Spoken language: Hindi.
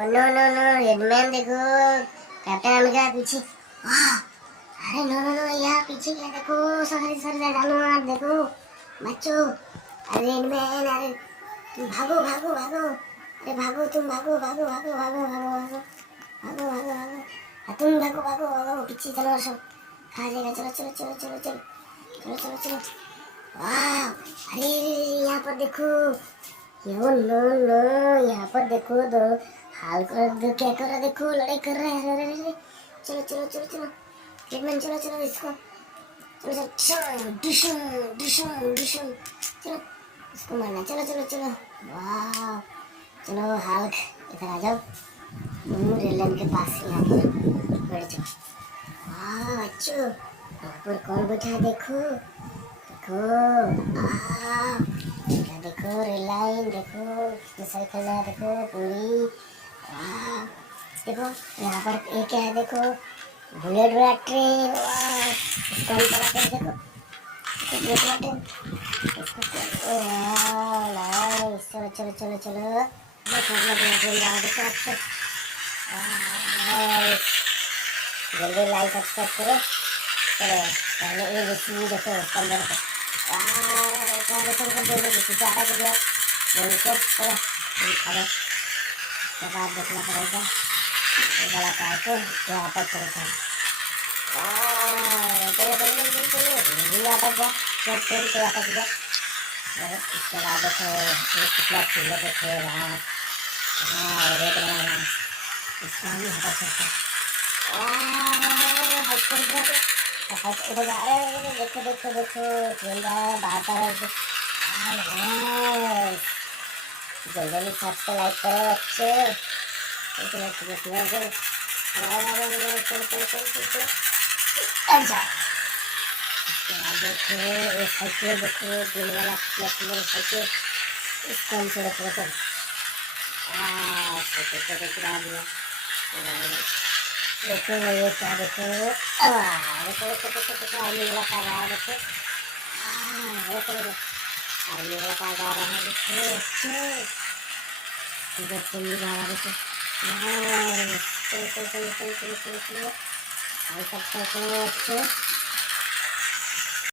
नो नो नो रेडमैन देखो, कैप्टन अमेरिका पीछे। वाह, अरे नो नो नो यहाँ पीछे क्या देखो, सारे सारे जानवर देखो बच्चों। अरे रेडमैन, अरे तुम भागो भागो भागो, अरे भागो तुम, भागो भागो भागो भागो भागो भागो भागो भागो भागो, तुम भागो भागो भागो, पीछे जानवर सब खा जाएगा। चलो चलो चलो चलो चलो चलो चलो चलो। वाह, अरे यहाँ पर देखो, यो नो नो यहाँ पर देखो, दो हाल कर दो, क्या कर रहा देखो, लड़ाई कर रहे हैं। अरे अरे चलो चलो चलो चलो रेडमैन, चलो चलो इसको, चलो चलो डिशम डिशम डिशम, चलो इसको मारना, चलो चलो चलो। वाह, चलो हाल्क इधर आ जाओ, तुम रेलन के पास यहाँ पर बैठ जाओ। वाह बच्चों, यहाँ पर कौन बैठा है देखो देखो, देखो रेल लाइन देखो, कितनी सारी कलर देखो पूरी। वाह देखो यहाँ पर एक क्या है देखो, बुलेट वाला ट्रेन। वाह इसको हम चला कर देखो, बुलेट वाला ट्रेन इसको। वाह चलो चलो चलो चलो, देखो जल्दी लाइक सब्सक्राइब करो। चलो पहले ये रेसिपी देखो, पंद्रह को देखो दो रेसिपी आटा कर दिया, चलो अरे उसके बाद देखना पड़ेगा ये वाला पार को यहाँ पर पड़ेगा। चलो चलो चलो चलो आता गया, जब ट्रेन को आता गया। उसके बाद देखो कितना फूल देखो, रेड वाला इसको हम हटा सकते हैं। उधर जा रहे हैं, देखो देखो देखो ट्रेन जा रहा है, बाहर जा रहा है। जल्दी जल्दी सब्सक्राइब करो बच्चे, अच्छा देखो ये साइकिल देखो, दिल वाला साइकिल, इसको हम थोड़ा थोड़ा कर गिरा दिया। देखो ये क्या देखो, देखो देखो देखो देखो आर्मी वाला कार आ रहा है देखो, देखो देखो आर्मी वाला कार आ रहा है देखो, इधर से भी जा रहा है देखो। चलो चलो चलो चलो चलो चलो चलो, आई सब चलो अच्छे।